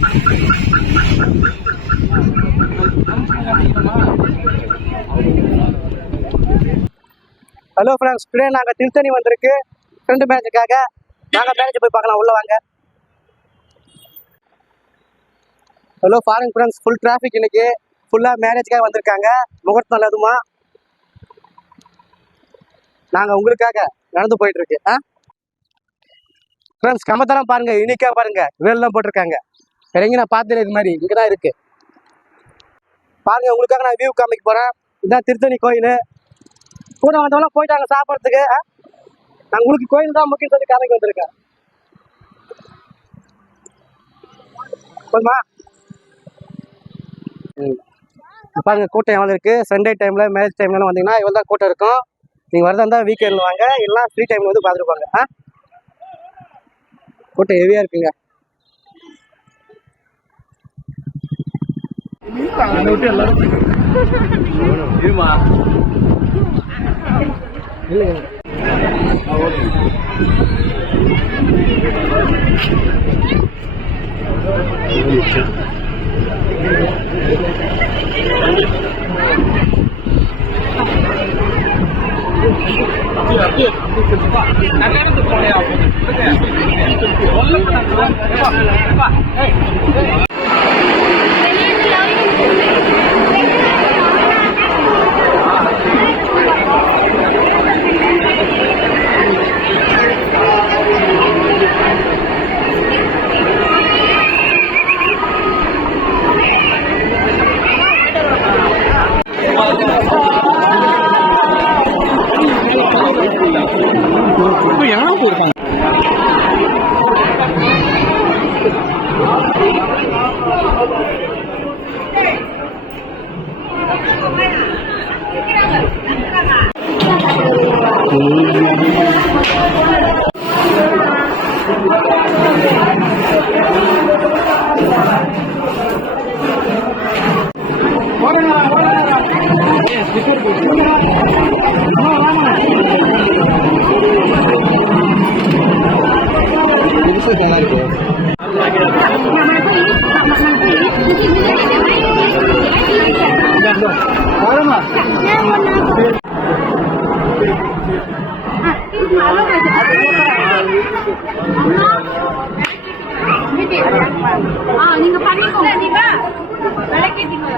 Hello friends, today நாங்கள் திருத்தணி வந்திருக்கு friend மேட்சுக்காக. நாங்கள் மேட்ச் போய் பார்க்கலாம், உள்ள வாங்க. Hello foreign friends, full traffic இன்னைக்கு. ஃபுல்லாக மேரேஜுக்காக வந்திருக்காங்க. முகூர்த்தம் நல்லதுமா. நாங்கள் உங்களுக்காக நடந்து போயிட்டு இருக்கு. ஃப்ரெண்ட்ஸ், கம்பத்தெல்லாம் பாருங்க, யூனிக்காக பாருங்க, வேலாம் போட்டிருக்காங்க. வேற எங்கே நான் பார்த்தது இது மாதிரி இங்கே தான் இருக்கு பாருங்க. உங்களுக்காக நான் வியூ காமிக்க போறேன். இதுதான் திருத்தணி கோயில். கூட வந்தவங்களாம் போயிட்டாங்க சாப்பிட்றதுக்கு. நான் உங்களுக்கு கோயில் தான் முக்கியம் சொல்லி காலைக்கு வந்திருக்கேன். போதுமா? பாருங்க, கூட்டம் எவ்வளோ இருக்கு. சண்டே டைம்ல மேரேஜ் டைம்ல வந்தீங்கன்னா இவ்வளோ தான் கூட்டம் இருக்கும். நீங்க வரதா இருந்தால் வீக்கெண்ட்ல வாங்க, இல்லைன்னா ஃப்ரீ டைம்ல வந்து பார்த்துருப்பாங்க. கூட்டம் ஹெவியா இருக்குங்க. இல்லைங்க நீங்க பண்ணிக்கோங்க. நீங்க விளக்கிட்டீங்க.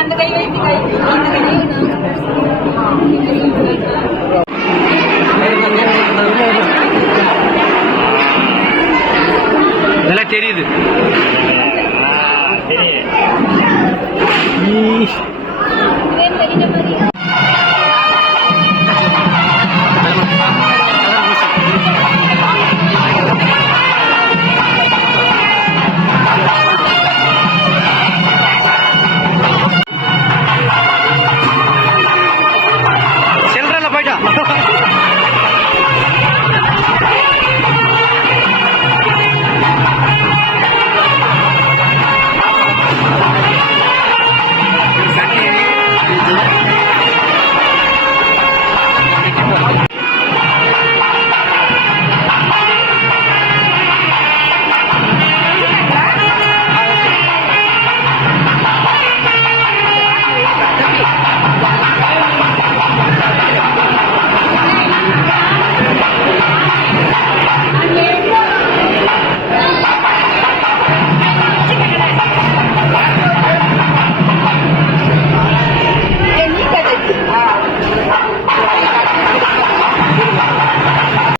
அந்த கை வை, இந்த கை அந்த கை நல்லா தெரியுது. சில்லறையில் போயிட்டோம்.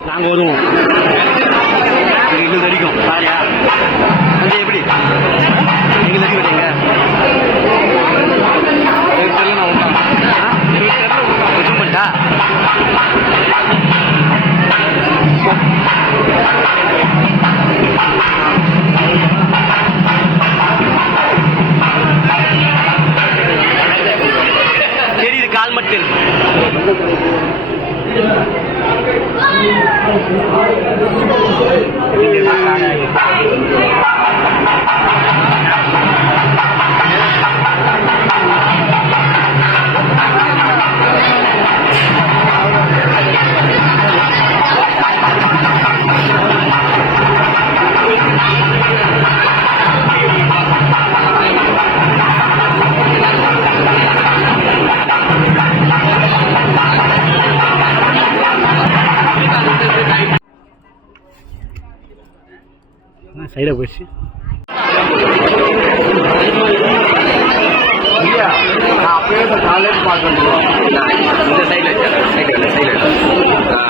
நாங்கள் வருவோம். எங்களுக்கு அடிக்கும் பாரியா அங்கே எப்படி எங்களுக்கு அடி விட்டீங்க பண்ணிட்டா தெரியுது கால் மட்டும் சைடாக போயிடுச்சு. அப்படியே காலேஜ் பார்க்க இந்த சைடில் சைடில் சைடில்